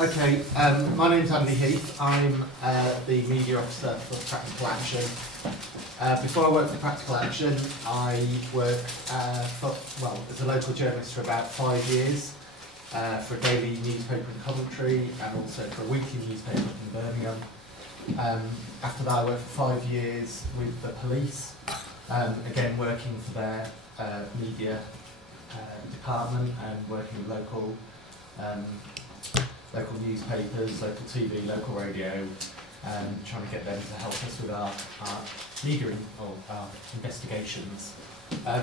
Okay, my name's Andy Heath. I'm the media officer for Practical Action. Before I worked for Practical Action, I worked as a local journalist for about 5 years, for a daily newspaper in Coventry and also for a weekly newspaper in Birmingham. After that I worked for 5 years with the police, again working for their media department and working with local newspapers, local TV, local radio, trying to get them to help us with our media or our investigations.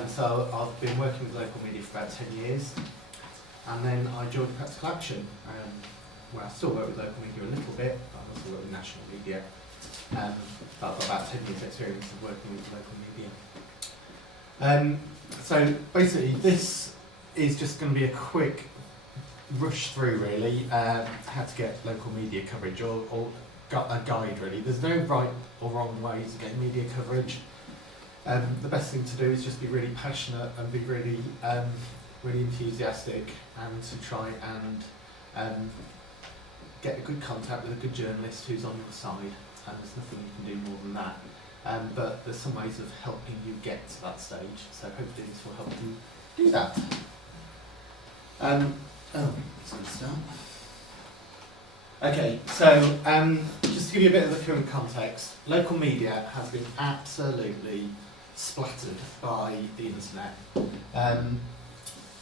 So I've been working with local media for about 10 years, and then I joined Practical Action, where I still work with local media a little bit, but I also work with national media. But I've got about 10 years experience of working with local media. So basically this is just going to be a quick rush through really, how to get local media coverage, or got a guide really. There's no right or wrong ways of getting media coverage. The best thing to do is just be really passionate and be really really enthusiastic, and to try and get a good contact with a good journalist who's on your side, and there's nothing you can do more than that. But there's some ways of helping you get to that stage, so hopefully this will help you do that. It's going to start. Okay, so just to give you a bit of the current context, local media has been absolutely splattered by the internet.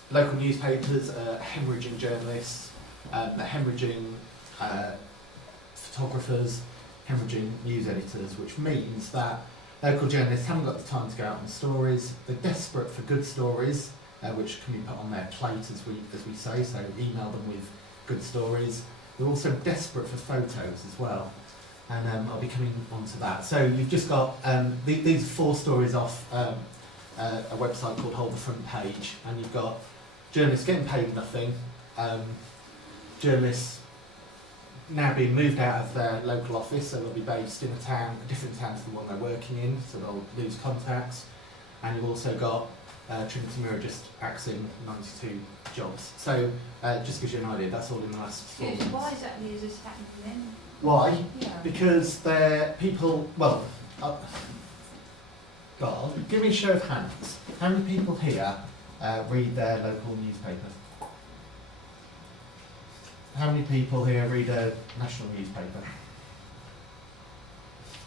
Local newspapers are hemorrhaging journalists, they're hemorrhaging photographers, hemorrhaging news editors, which means that local journalists haven't got the time to go out on stories. They're desperate for good stories, which can be put on their plate, as we say, so email them with good stories. They're also desperate for photos as well, and I'll be coming on to that. So you've just got, these are 4 stories off a website called Hold the Front Page, and you've got journalists getting paid nothing, journalists now being moved out of their local office, so they'll be based in a different town to the one they're working in, so they'll lose contacts. And you've also got Trinity Mirror just axing 92 jobs. So just gives you an idea, that's all in the last 4 months. Why is that news is happening? Why? Yeah. Because they're people, well, God, give me a show of hands. How many people here read their local newspaper? How many people here read a national newspaper?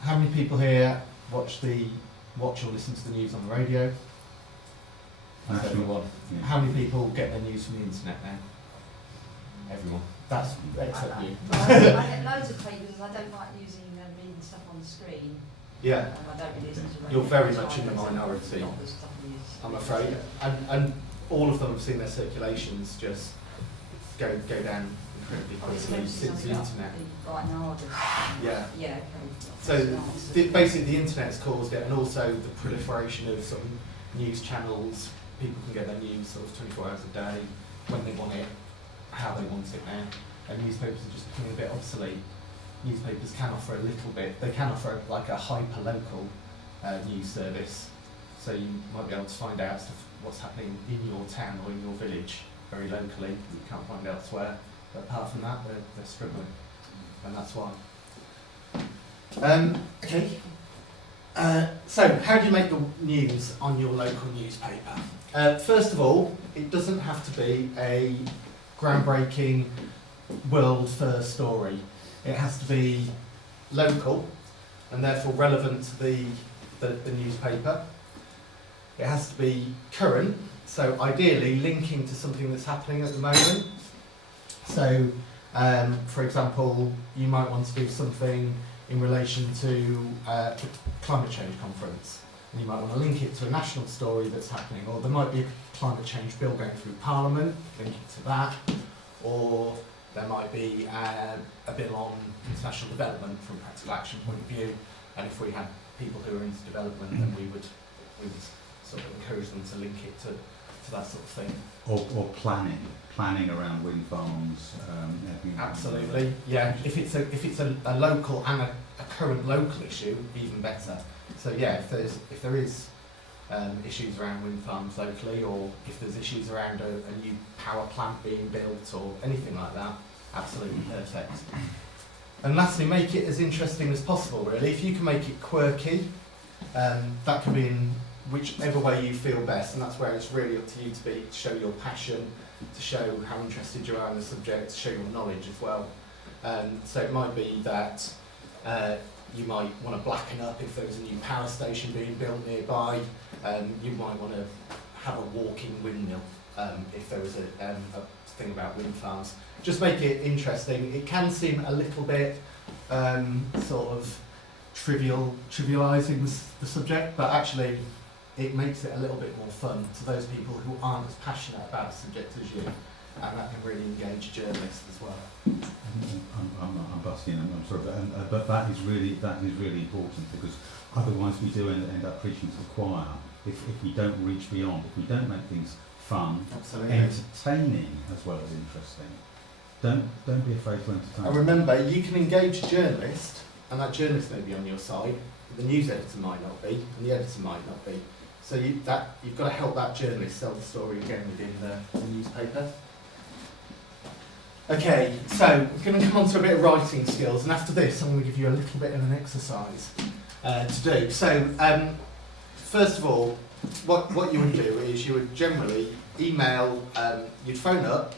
How many people here watch or listen to the news on the radio? That's everyone. Yeah. How many people get their news from the internet now? Everyone. That's except you. I get loads of papers. I don't like reading stuff on the screen. Yeah. I don't really listen to radio. You're very much in the minority, I'm afraid. And all of them have seen their circulations just go down incredibly quickly since the internet. Yeah. Yeah. Okay. So basically the internet's caused it, and also the proliferation of sort of news channels. People can get their news sort of 24 hours a day, when they want it, how they want it now. And newspapers are just becoming a bit obsolete. Newspapers can offer a little bit, they can offer like a hyper-local news service. So you might be able to find out stuff, what's happening in your town or in your village very locally, you can't find elsewhere. But apart from that, they're struggling, and that's why. Okay. So, how do you make the news on your local newspaper? First of all, it doesn't have to be a groundbreaking, world-first story. It has to be local, and therefore relevant to the newspaper. It has to be current, so ideally linking to something that's happening at the moment. So, for example, you might want to do something in relation to the climate change conference, and you might want to link it to a national story that's happening, or there might be a climate change bill going through Parliament, link it to that, or there might be a bill on international development from a Practical Action point of view, and if we had people who are into development, then we would sort of encourage them to link it to that sort of thing. Or planning around wind farms. Absolutely, yeah. If it's a local and a current local issue, even better. So yeah, if there is issues around wind farms locally, or if there's issues around a new power plant being built or anything like that, absolutely perfect. And lastly, make it as interesting as possible, really. If you can make it quirky, that can be in whichever way you feel best, and that's where it's really up to you to show your passion, to show how interested you are in the subject, to show your knowledge as well. So it might be that you might want to blacken up if there was a new power station being built nearby. You might want to have a walking windmill if there was a thing about wind farms. Just make it interesting. It can seem a little bit sort of trivialising the subject, but actually it makes it a little bit more fun to those people who aren't as passionate about the subject as you, and that can really engage journalists as well. I'm busting in, I'm sorry, but that is really important, because otherwise we do end up preaching to the choir if we don't reach beyond, if we don't make things fun, Absolutely. entertaining as well as interesting. Don't be afraid to entertain. And remember, you can engage a journalist, and that journalist may be on your side, the news editor might not be, and the editor might not be. So you've got to help that journalist tell the story again within the newspaper. Okay, so we're going to come on to a bit of writing skills, and after this I'm going to give you a little bit of an exercise to do. So first of all, what you would do is you would generally email, you'd phone up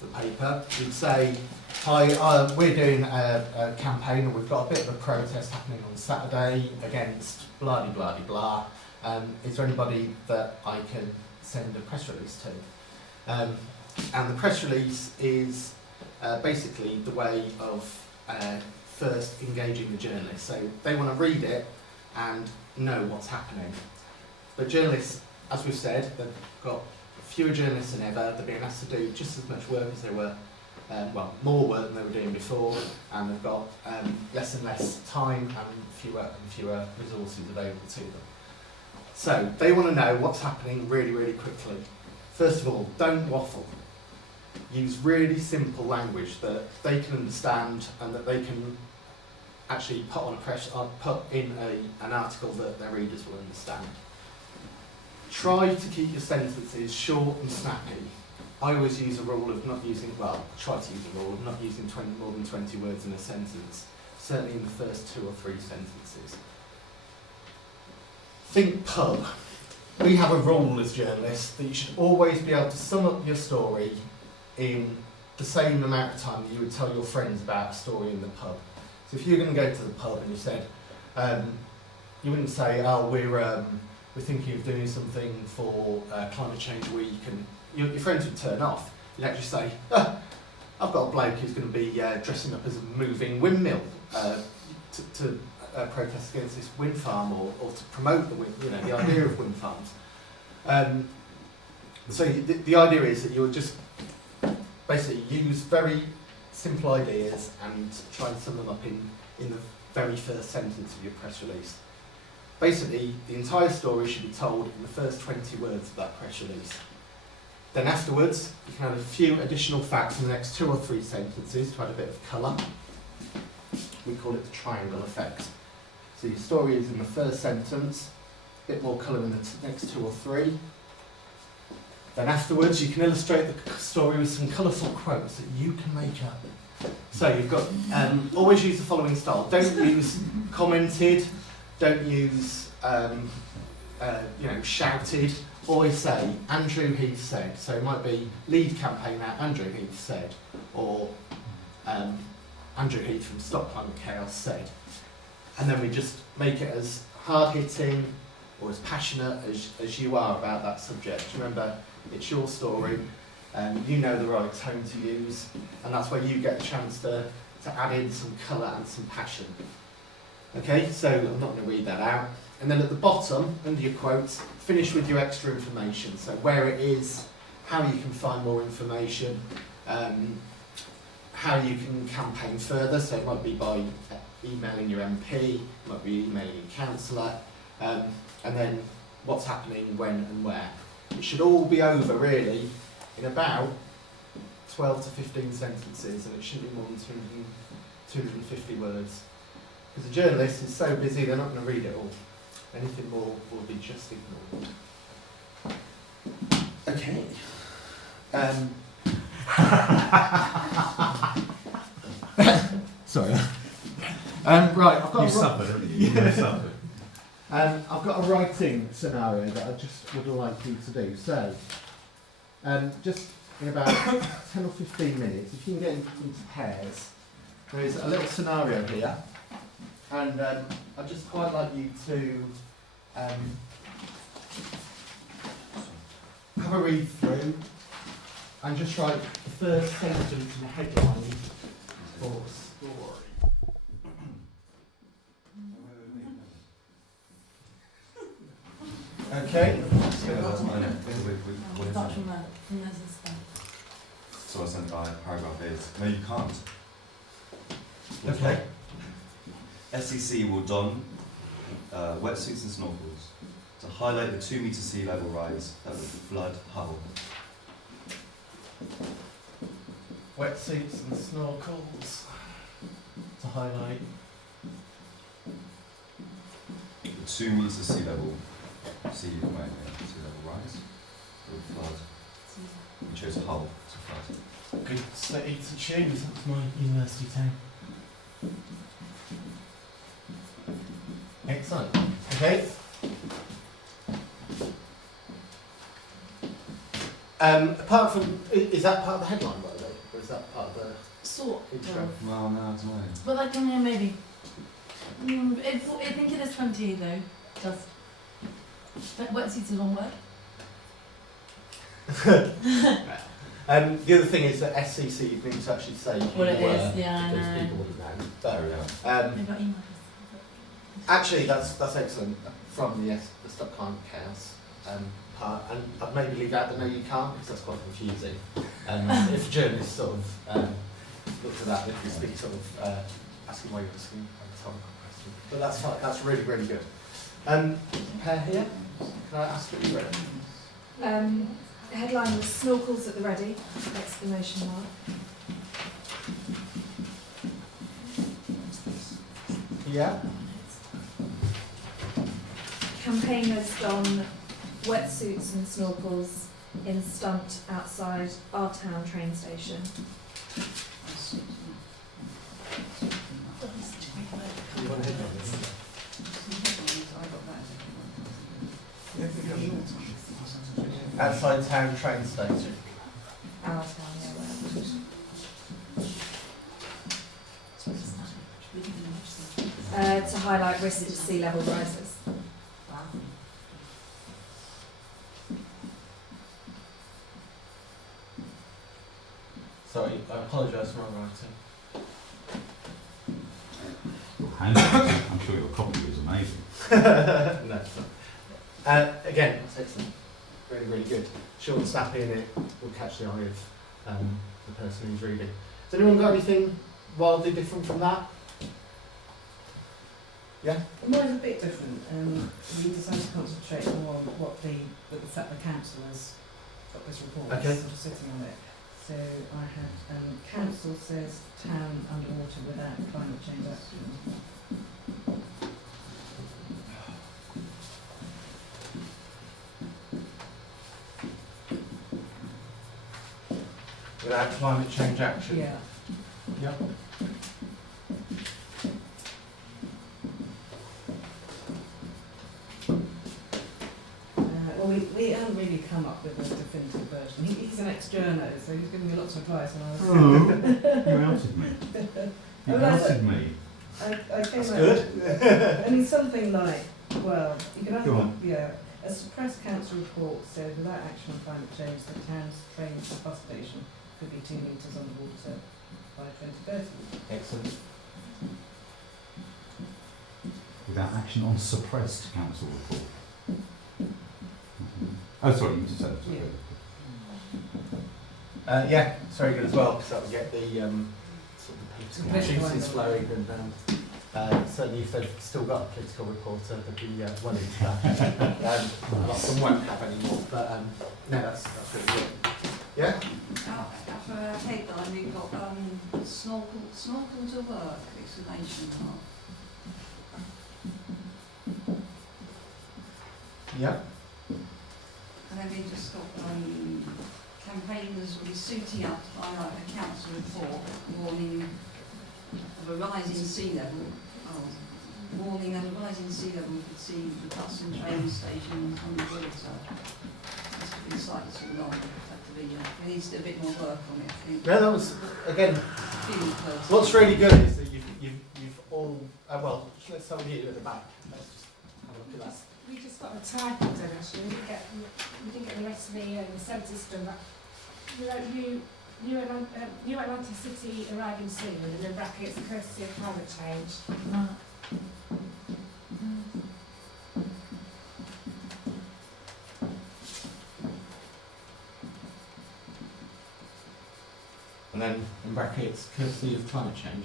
the paper, you'd say, hi, we're doing a campaign and we've got a bit of a protest happening on Saturday against blah blah blah. Is there anybody that I can send a press release to? And the press release is basically the way of first engaging the journalist. So they want to read it and know what's happening. But journalists, as we've said, they've got fewer journalists than ever. They're being asked to do just as much work as they were, more work than they were doing before, and they've got less and less time and fewer resources available to them. So they want to know what's happening really, really quickly. First of all, don't waffle. Use really simple language that they can understand and that they can actually put in an article that their readers will understand. Try to keep your sentences short and snappy. I always use a rule of not using, try to use a rule of not using more than 20 words in a sentence, certainly in the first 2 or 3 sentences. Think pub. We have a rule as journalists that you should always be able to sum up your story in the same amount of time that you would tell your friends about a story in the pub. So if you're going to go to the pub and you said, you wouldn't say, we're thinking of doing something for Climate Change Week, and your friends would turn off. You'd actually say, I've got a bloke who's going to be dressing up as a moving windmill to protest against this wind farm, or to promote the idea of wind farms. So the idea is that you'll just basically use very simple ideas and try and sum them up in the very first sentence of your press release. Basically, the entire story should be told in the first 20 words of that press release. Then afterwards, you can add a few additional facts in the next 2 or 3 sentences to add a bit of colour. We call it the triangle effect. So your story is in the first sentence, a bit more colour in the next 2 or 3. Then afterwards, you can illustrate the story with some colourful quotes that you can make up. So you've got, always use the following style. Don't use commented, don't use, shouted. Always say, Andrew Heath said. So it might be lead campaigner, Andrew Heath said, or Andrew Heath from Stop Climate Chaos said. And then we just make it as hard-hitting or as passionate as you are about that subject. Remember, it's your story, you know the right tone to use, and that's where you get a chance to add in some colour and some passion. Okay, so I'm not going to read that out. And then at the bottom, under your quotes, finish with your extra information. So where it is, how you can find more information, how you can campaign further. So it might be by emailing your MP, it might be emailing your councillor, and then what's happening, when and where. It should all be over really in about 12 to 15 sentences, and it shouldn't be more than 250 words. Because the journalist is so busy, they're not going to read it all. Anything more will be just ignored. Okay. Right, I've got You've suffered, haven't you? You've suffered. I've got a writing scenario that I just would like you to do. So, just in about 10 or 15 minutes, if you can get into pairs, there is a little scenario here, and I'd just quite like you to have a read through and just write the first sentence in the headline for the story. Okay. So I sent paragraph 8. No, you can't. Okay. SEC will don wetsuits and snorkels to highlight the 2 metre sea level rise that would flood Hull. Wetsuits and snorkels to highlight. The 2 metre sea level rise would flood. We chose Hull to flood. Good city to choose. That's my university town. Excellent. Okay. Apart from, is that part of the headline, by the way, or is that part of the Sort intro? of. Well, no, I don't know. But like, yeah, maybe. I think it is 20 though. Just. But wetsuits is one word. The other thing is that SCC, you need to actually say who What it you were, is, yeah, I because know. people wouldn't know. There we So, are. Maybe I'll email actually, that's excellent from the Stop Climate Chaos part, and I'd maybe leave out the no you can't, because that's quite confusing. If journalists sort of looked at that, they'd be sort of asking why you're asking a rhetorical question. But that's fine, that's really, really good. Pair here, can I ask what you read? The headline was "Snorkels at the ready!" exclamation mark. Yeah. Campaigners don wetsuits and snorkels in stunt outside our town train station. You want to hit on this? Outside town train station. Our town, yeah, whatever. To highlight risk to sea level rises. Sorry, I apologise for my writing. Your handwriting, I'm sure your copy was amazing. No, it's not. Again, that's excellent. Really, really good. Short and snappy, and it will catch the eye of the person who's reading. Has anyone got anything wildly different from that? Yeah? Mine's a bit different. We decided to concentrate more on the fact the council has got this report, Okay. sort of sitting on it. So I had council says town underwater without climate change action. Without climate change action? Yeah. Yeah. Well, we haven't really come up with a definitive version. He's an ex-journo, so he's giving me lots of advice, and I was. Oh, you outed me. You Oh, that's outed me. I came That's out, good. and it's something like, well, you can Go either, on. yeah, a suppressed council report said without action on climate change, the town's train and bus station could be 2 metres underwater by 2030. Excellent. Without action on suppressed council report. Oh, sorry, you just said it. Yeah, it's very good as well, because that would get the sort of the Political juices angle. flowing, and certainly if they've still got a political reporter, they'd be well into that. A lot of them won't have anymore, but no, that's really good. Yeah? For a headline, we've got snorkel to work, exclamation mark. Yeah. And then we've just got campaigners will be suiting up to highlight a council report warning of a rising sea level warning and rising sea level, we could see the bus and train station on the water. This could be slightly too long. We need to do a bit more work on it, I think. No, that was, again, Feeling close. what's really good is that you've all, well, let's start with you at the back. Let's just have a look at that. We just got the typo done actually. We didn't get the rest of the sentence done. New Atlantic City arriving soon, and in brackets, courtesy of climate change. And then in brackets, courtesy of climate change.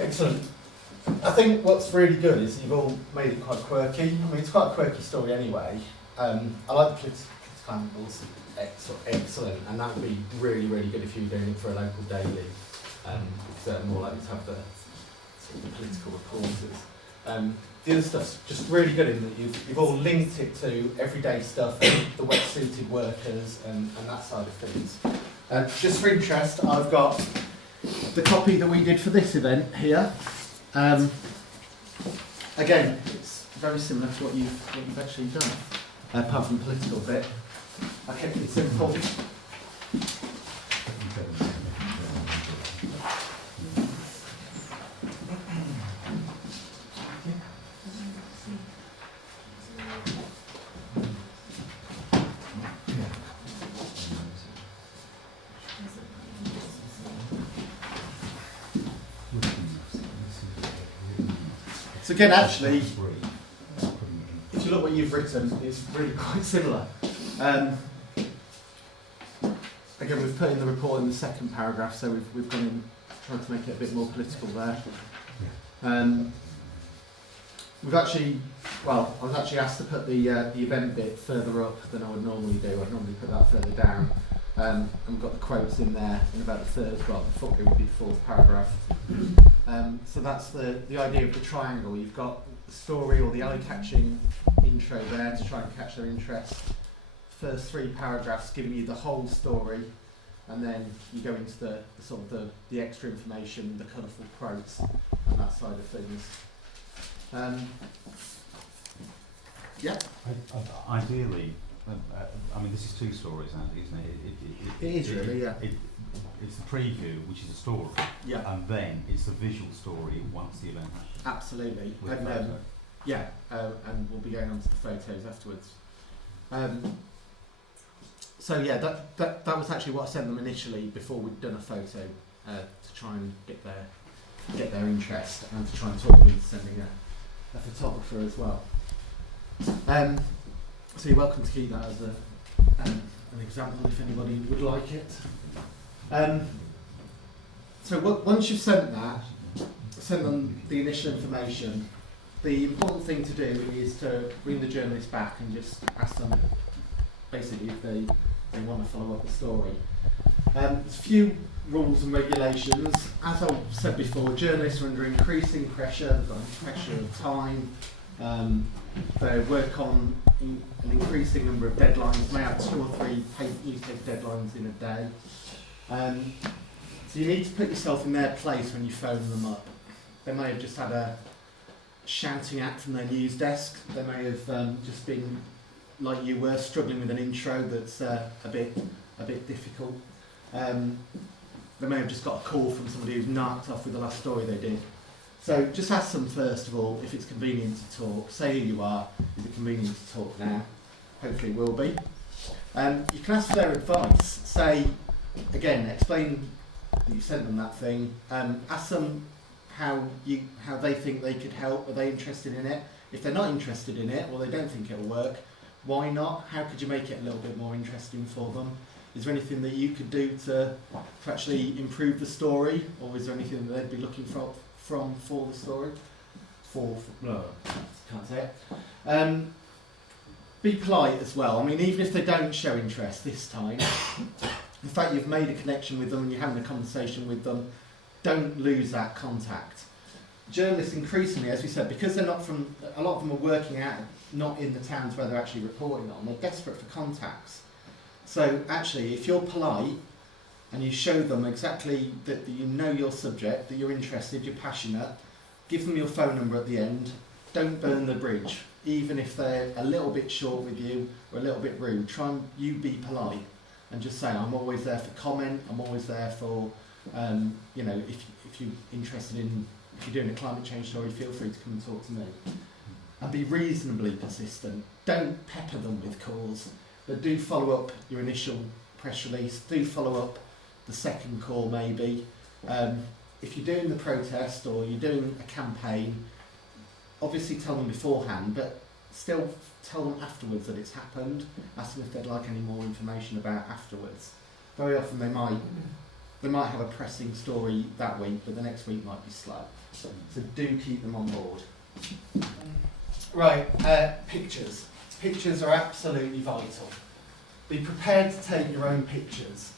Excellent. I think what's really good is you've all made it quite quirky. I mean, it's quite a quirky story anyway. I like the political angles, excellent, and that would be really, really good if you were doing it for a local daily, because they're more likely to have the sort of political reporters. The other stuff's just really good in that you've all linked it to everyday stuff, the wetsuited workers and that side of things. Just for interest, I've got the copy that we did for this event here. Again, it's very similar to what you've actually done, apart from the political bit. I kept it simple. So again, actually, if you look what you've written, it's really quite similar. Again, we've put in the report in the second paragraph, so we've gone in trying to make it a bit more political there. We've actually, well, I was actually asked to put the event bit further up than I would normally do. I'd normally put that further down. And we've got the quotes in there in about the third, well, the foot would be the fourth paragraph. So that's the idea of the triangle. You've got the story or the eye-catching intro there to try and catch their interest. First three paragraphs giving you the whole story, and then you go into the sort of the extra information, the colourful quotes, and that side of things. Yeah. Ideally, I mean, this is two stories, Andy, isn't it? It is really, yeah. It's the preview, which is a story, Yeah. and then it's the visual story once the event happens. Absolutely. With And, photo. yeah, and we'll be going on to the photos afterwards. So yeah, that was actually what I sent them initially before we'd done a photo to try and get their interest and to try and talk me into sending a photographer as well. So you're welcome to keep that as an example if anybody would like it. So once you've sent that, send them the initial information. The important thing to do is to bring the journalist back and just ask them basically if they want to follow up the story. There's a few rules and regulations. As I said before, journalists are under increasing pressure. They've got pressure of time. They work on an increasing number of deadlines. May have 2 or 3 newspaper deadlines in a day. So you need to put yourself in their place when you phone them up. They may have just had a shouting act from their news desk. They may have just been like you were, struggling with an intro that's a bit difficult. They may have just got a call from somebody who's narked off with the last story they did. So just ask them first of all if it's convenient to talk. Say who you are. Is it convenient to talk now? Hopefully it will be. You can ask for their advice. Say, again, explain that you sent them that thing. Ask them how they think they could help. Are they interested in it? If they're not interested in it or they don't think it'll work, why not? How could you make it a little bit more interesting for them? Is there anything that you could do to actually improve the story, or is there anything that they'd be looking for the story? Can't say it. Be polite as well. I mean, even if they don't show interest this time, the fact you've made a connection with them and you're having a conversation with them, don't lose that contact. Journalists increasingly, as we said, because they're not from, a lot of them are working out not in the towns where they're actually reporting on, they're desperate for contacts. So actually, if you're polite, and you show them exactly that you know your subject, that you're interested, you're passionate, give them your phone number at the end. Don't burn the bridge, even if they're a little bit short with you or a little bit rude. Try and you be polite and just say, I'm always there for comment, I'm always there for, you know, if you're interested in, if you're doing a climate change story, feel free to come and talk to me. And be reasonably persistent. Don't pepper them with calls, but do follow up your initial press release, do follow up the second call maybe. If you're doing the protest or you're doing a campaign, obviously tell them beforehand, but still tell them afterwards that it's happened. Ask them if they'd like any more information about afterwards. Very often they might have a pressing story that week, but the next week might be slow. So do keep them on board. Right, pictures. Pictures are absolutely vital. Be prepared to take your own pictures.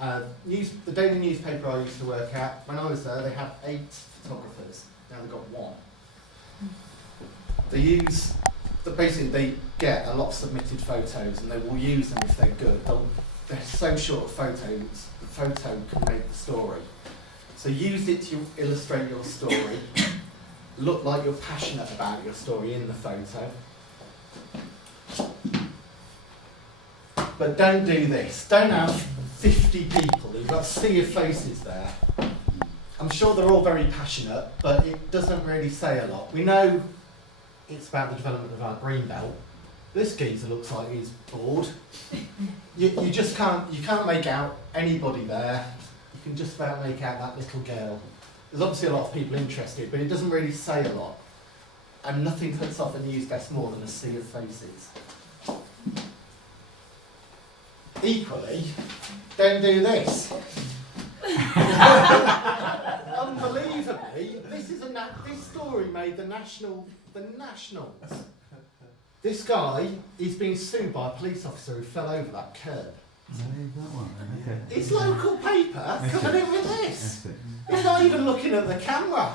The daily newspaper I used to work at, when I was there, they had 8 photographers. Now they've got 1. Basically they get a lot of submitted photos and they will use them if they're good. They're so short of photos, the photo can make the story. So use it to illustrate your story. Look like you're passionate about your story in the photo. But don't do this. Don't have 50 people. You've got a sea of faces there. I'm sure they're all very passionate, but it doesn't really say a lot. We know it's about the development of our green belt. This geezer looks like he's bored. You just can't make out anybody there. You can just about make out that little girl. There's obviously a lot of people interested, but it doesn't really say a lot. And nothing puts off a news desk more than a sea of faces. Equally, don't do this. Unbelievably, this story made the Nationals. This guy is being sued by a police officer who fell over that curb. Okay. It's local paper covered it with this. He's not even looking at the camera.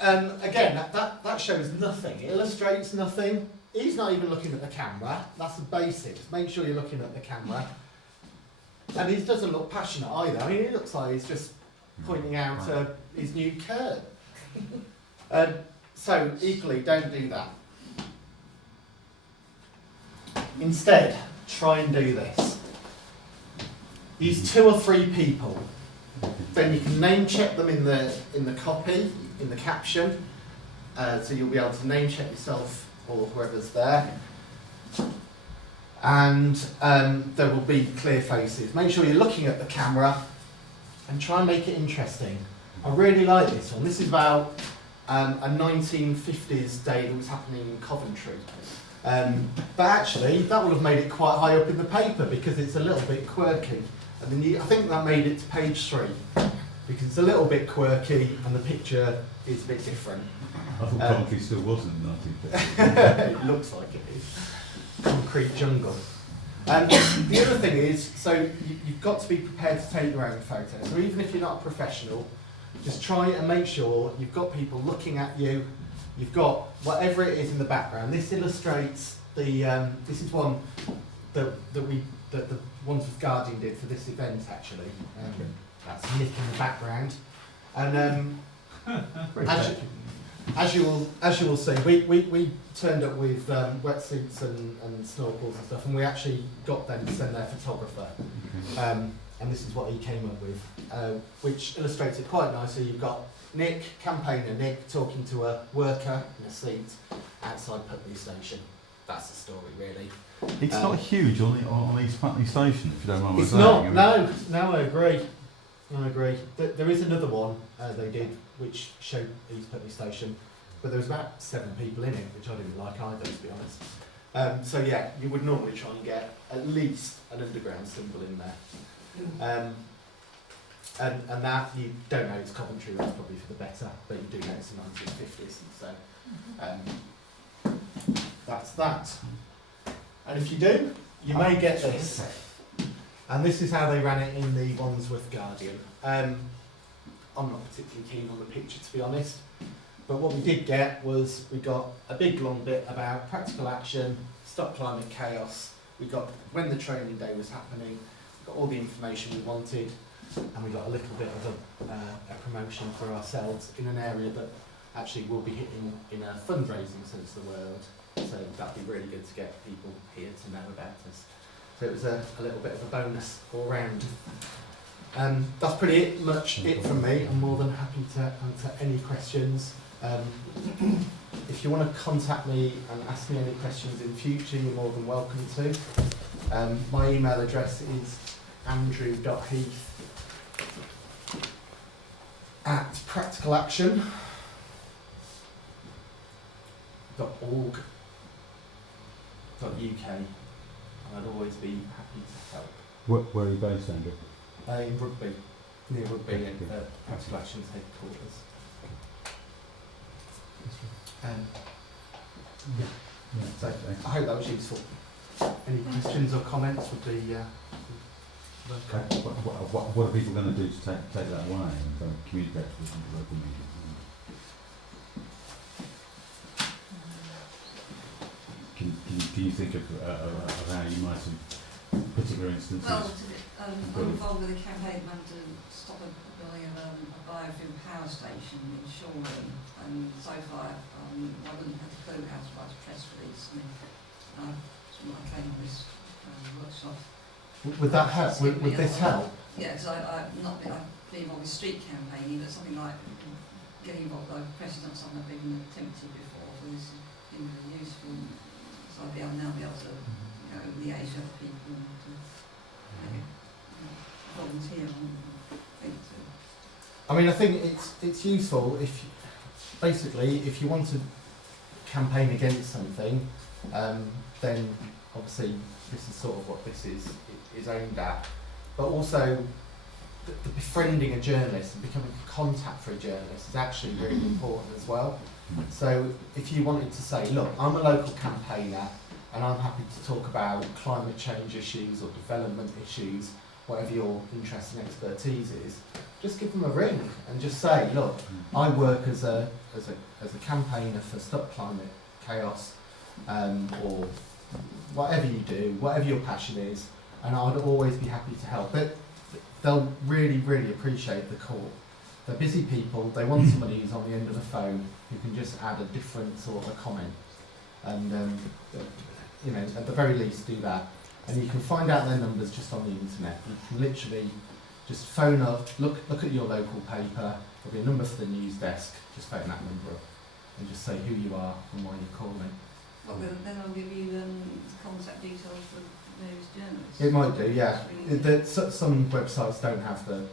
Again, that shows nothing. It illustrates nothing. He's not even looking at the camera. That's the basics. Make sure you're looking at the camera. And he doesn't look passionate either. I mean, he looks like he's just pointing out his new curb. So, equally, don't do that. Instead, try and do this. Use 2 or 3 people. Then you can name check them in the copy, in the caption. So you'll be able to name check yourself or whoever's there. And there will be clear faces. Make sure you're looking at the camera and try and make it interesting. I really like this one. This is about a 1950s day that was happening in Coventry. But actually, that would have made it quite high up in the paper because it's a little bit quirky. And then I think that made it to page 3 because it's a little bit quirky and the picture is a bit different. I thought Coventry still wasn't in 1950. It looks like it is. Concrete jungle. The other thing is, so you've got to be prepared to take your own photos. So even if you're not a professional, just try and make sure you've got people looking at you. You've got whatever it is in the background. This illustrates the. This is one that the ones with Guardian did for this event actually. That's Nick in the background, and as you will see, we turned up with wetsuits and snorkels and stuff, and we actually got them to send their photographer. And this is what he came up with, which illustrates it quite nicely. You've got Nick, campaigner Nick, talking to a worker in a seat outside Putney station. That's the story, really. It's not huge on East Putney Station, if you don't mind me It's saying. not. No, I agree. There is another one they did which showed East Putney Station, but there was about 7 people in it, which I didn't like either, to be honest. So yeah, you would normally try and get at least an underground symbol in there. And that, you don't know it's Coventry, that's probably for the better, but you do know it's the 1950s, so that's that. And if you do, you may get this. And this is how they ran it in the Wandsworth Guardian. I'm not particularly keen on the picture, to be honest, but what we did get was we got a big long bit about practical action, stop climate chaos. We got when the training day was happening. got all the information we wanted, and we got a little bit of a promotion for ourselves in an area that actually will be hitting in a fundraising sense of the word. So that'd be really good to get people here to know about us. So it was a little bit of a bonus all round. That's pretty much it from me. I'm more than happy to answer any questions. If you want to contact me and ask me any questions in future, you're more than welcome to. My email address is andrew.heath@practicalaction.org.uk, and I'd always be happy to help. Where are you based, Andrew? In Rugby, near Rugby at Practical Action's headquarters. So I hope that was useful. Any questions or comments would be welcome. What are people going to do to take that away and communicate with the local media? Can you think of how you might have particular instances? Well, I'm involved with a campaign to stop the building of a biofuel power station in Shoreham, and so far I wouldn't have a clue how to write a press release. I came on this workshop. Would that help? Would this help? Yeah, because I've been involved with street campaigning, but something like getting involved with press is not something I've even attempted before, so this has been really useful. So I'll now be able to liaise with other people and volunteer on things. I mean, I think it's useful if if you want to campaign against something, then obviously this is sort of what this is aimed at. But also, the befriending a journalist and becoming a contact for a journalist is actually really important as well. So if you wanted to say, look, I'm a local campaigner and I'm happy to talk about climate change issues or development issues, whatever your interest and expertise is, just give them a ring and just say, look, I work as a campaigner for Stop Climate Chaos, or whatever you do, whatever your passion is, and I'd always be happy to help. But they'll really, really appreciate the call. They're busy people, they want somebody who's on the end of the phone who can just add a different sort of a comment. And, at the very least do that. And you can find out their numbers just on the internet. You can literally just phone up, look at your local paper, there'll be a number for the news desk, just phone that number up and just say who you are and why you're calling. Well, then I'll give you contact details for news journalists. It might do, yeah. Some websites don't have the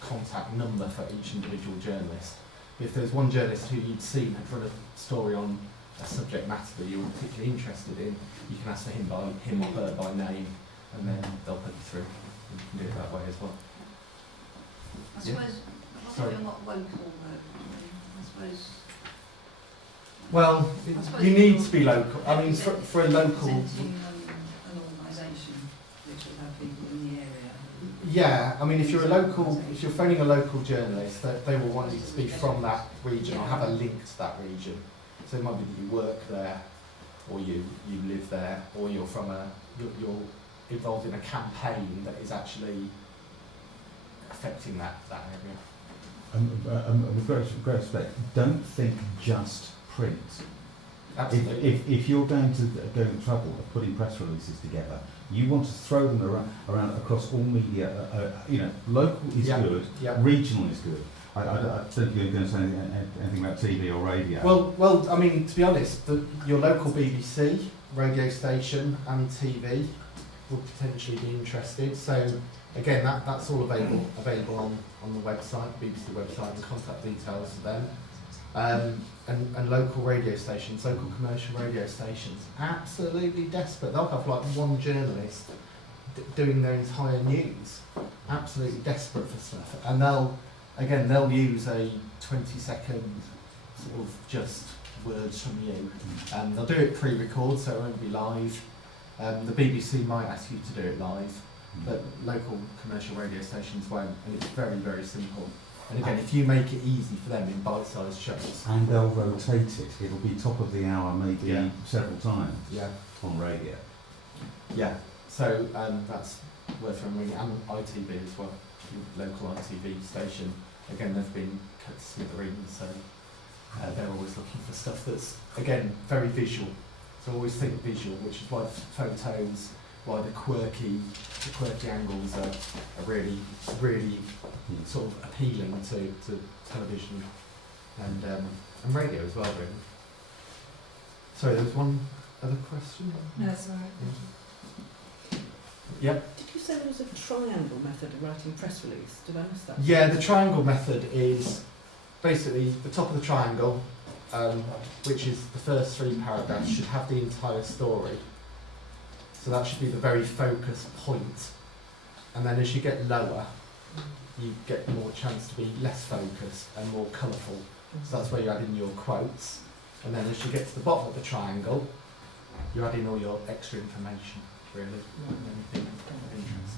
contact number for each individual journalist. If there's one journalist who you'd seen had run a story on a subject matter that you were particularly interested in, you can ask for him or her by name, and then they'll put you through. You can do it that way as well. I suppose, Sorry. you're not local though, I suppose. Well, I suppose you need you're to be local. I mean, for a local... representing an organisation which would have people in the area. Yeah, I mean, if you're phoning a local journalist, they will want you to be from that region or have a link to that region. So it might be that you work there, or you live there, or you're involved in a campaign that is actually affecting that area. With great respect, don't think just print. Absolutely. If you're going to go to trouble of putting press releases together, you want to throw them around across all media. Local is good, regional is good. I don't think you're going to say anything about TV or radio. Well, I mean, to be honest, your local BBC radio station and TV will potentially be interested. So again, that's all available on the website, BBC website, and contact details for them. And local radio stations, local commercial radio stations, absolutely desperate. They'll have like one journalist doing their entire news, absolutely desperate for stuff, and they'll use a 20-second sort of just words from you. They'll do it pre-record, so it won't be live. The BBC might ask you to do it live, but local commercial radio stations won't, and it's very, very simple. And again, if you make it easy for them in bite-sized chunks. And they'll rotate it. It'll be top of the hour, maybe several times Yeah. on radio. Yeah. So that's worth remembering, and ITV as well, the local ITV station. Again, they've been cut to smithereens, so they're always looking for stuff that's, again, very visual. So always think visual, which is why the photos, why the quirky angles are really sort of appealing to television and radio as well, really. Sorry, there was one other question? No, it's all right. Yep. Did you say there was a triangle method of writing press release? Did I miss that? Yeah, the triangle method is basically the top of the triangle, which is the first 3 paragraphs, should have the entire story. So that should be the very focused point. And then as you get lower, you get more chance to be less focused and more colourful. So that's where you add in your quotes. And then as you get to the bottom of the triangle, you add in all your extra information, really, anything of interest.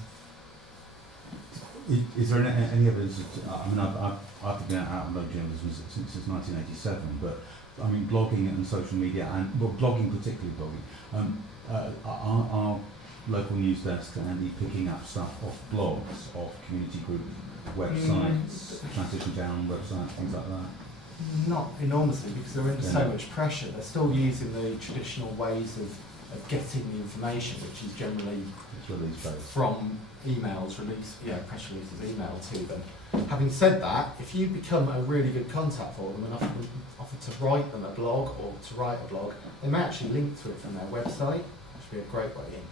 Is there any evidence that, I mean, I've been out of journalism since 1987, but I mean, blogging and social media, and well, blogging, particularly blogging, are local news desks and picking up stuff off blogs, off community group websites, transition down websites, things like that? Not enormously, because they're under so Yeah. much pressure. They're still using the traditional ways of getting the information, which is generally It's released both. from emails, press releases emailed to them. Having said that, if you become a really good contact for them and offer to write them a blog or to write a blog, they may actually link to it from their website, which would be a great way in.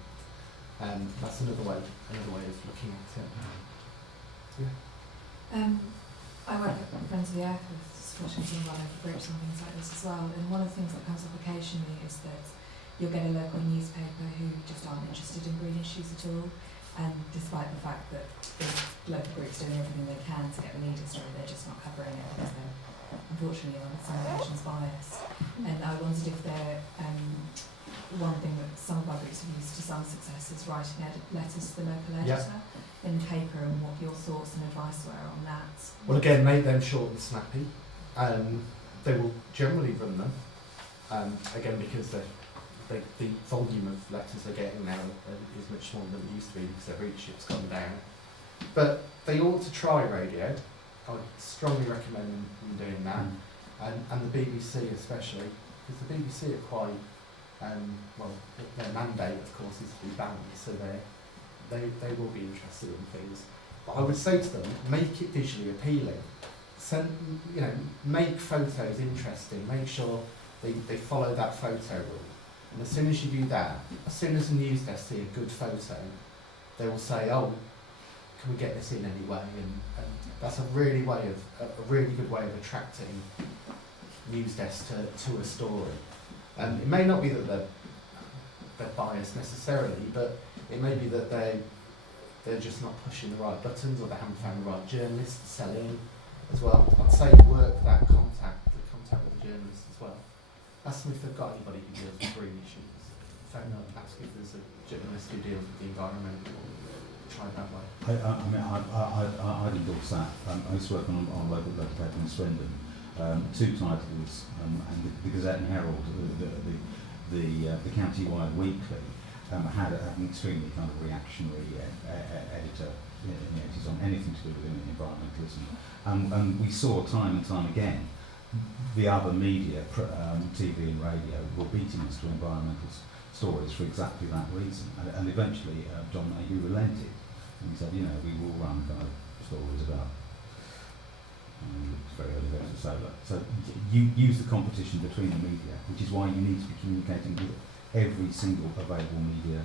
That's another way of looking at it. Yeah. I work at Friends of the Earth with supporting some of our local groups and things like this as well, and one of the things that comes up occasionally is that you'll get a local newspaper who just aren't interested in green issues at all, and despite the fact that the local group's doing everything they can to get the media story, they're just not covering it because they're unfortunately on some occasions biased. And I wondered if one thing that some of our groups have used to some success is writing letters to the local editor in the paper, and what your thoughts and advice were on that. Well, again, make them short and snappy. They will generally run them, again, because the volume of letters they're getting now is much smaller than it used to be because their readership's gone down. But they ought to try radio. I would strongly recommend them doing that, and the BBC especially, because the BBC are quite, their mandate, of course, is to be balanced, so they will be interested in things. But I would say to them, make it visually appealing. Make photos interesting. Make sure they follow that photo rule. And as soon as you do that, as soon as the news desk see a good photo, they will say, "Oh, can we get this in anyway?" And that's a really good way of attracting news desks to a story. And it may not be that they're biased necessarily, but it may be that they're just not pushing the right buttons, or they haven't found the right journalist to sell in as well. I'd say work that contact with the journalist as well. Ask them if they've got anybody who deals with green issues. Phone up, ask if there's a journalist who deals with the environment, or try it that way. I'd endorse that. I used to work on local paper in Swindon. 2 titles, and the Gazette and Herald, the county-wide weekly, had an extremely kind of reactionary editor in the 80s on anything to do with environmentalism. And we saw time and time again the other media, TV and radio, were beating us to environmental stories for exactly that reason. And eventually John Mayhew relented, and he said, we will run kind of stories about it's very early days of solar. So you use the competition between the media, which is why you need to be communicating with every single available media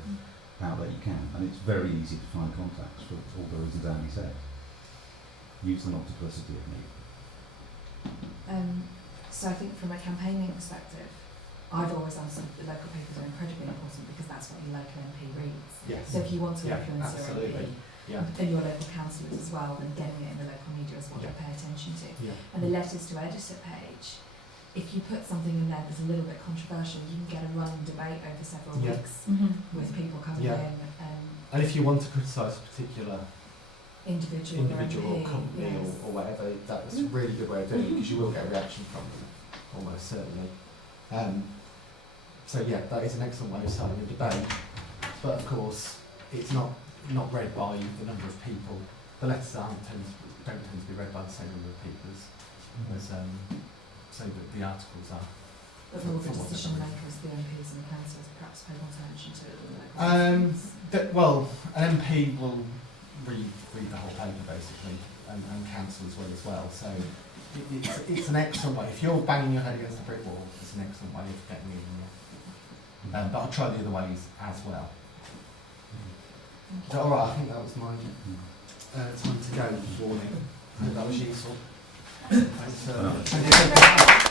outlet you can. And it's very easy to find contacts for all the reasons Andy said. Use the multiplicity of media. So I think from a campaigning perspective, I've always understood that local papers are incredibly important because that's what your local MP reads. Yes. So if you want to influence your absolutely. MP, Yeah. and your local councillors as well, then getting it in the local media is what to pay attention to. Yeah. And the letters to editor page, if you put something in there that's a little bit controversial, you can get a running debate over several weeks with people coming in. And if you want to criticise a particular individual or company or whatever, that's a really good way of doing it, because you will get a reaction from them, almost certainly. So that is an excellent way of starting a debate. But of course, it's not not read by the number of people. The letters don't tend to be read by the same number of people as so that the articles are. But more the For what decision they're makers, the MPs and the councils, perhaps pay more attention to it than the local authorities. Well, an MP will read the whole paper basically, and council as well. So it's an excellent way. If you're banging your head against a brick wall, it's an excellent way of getting in there. But I'll try the other ways as well. Is that all right? I think that was my time to go this morning. I hope that was useful. Thanks. Thank you.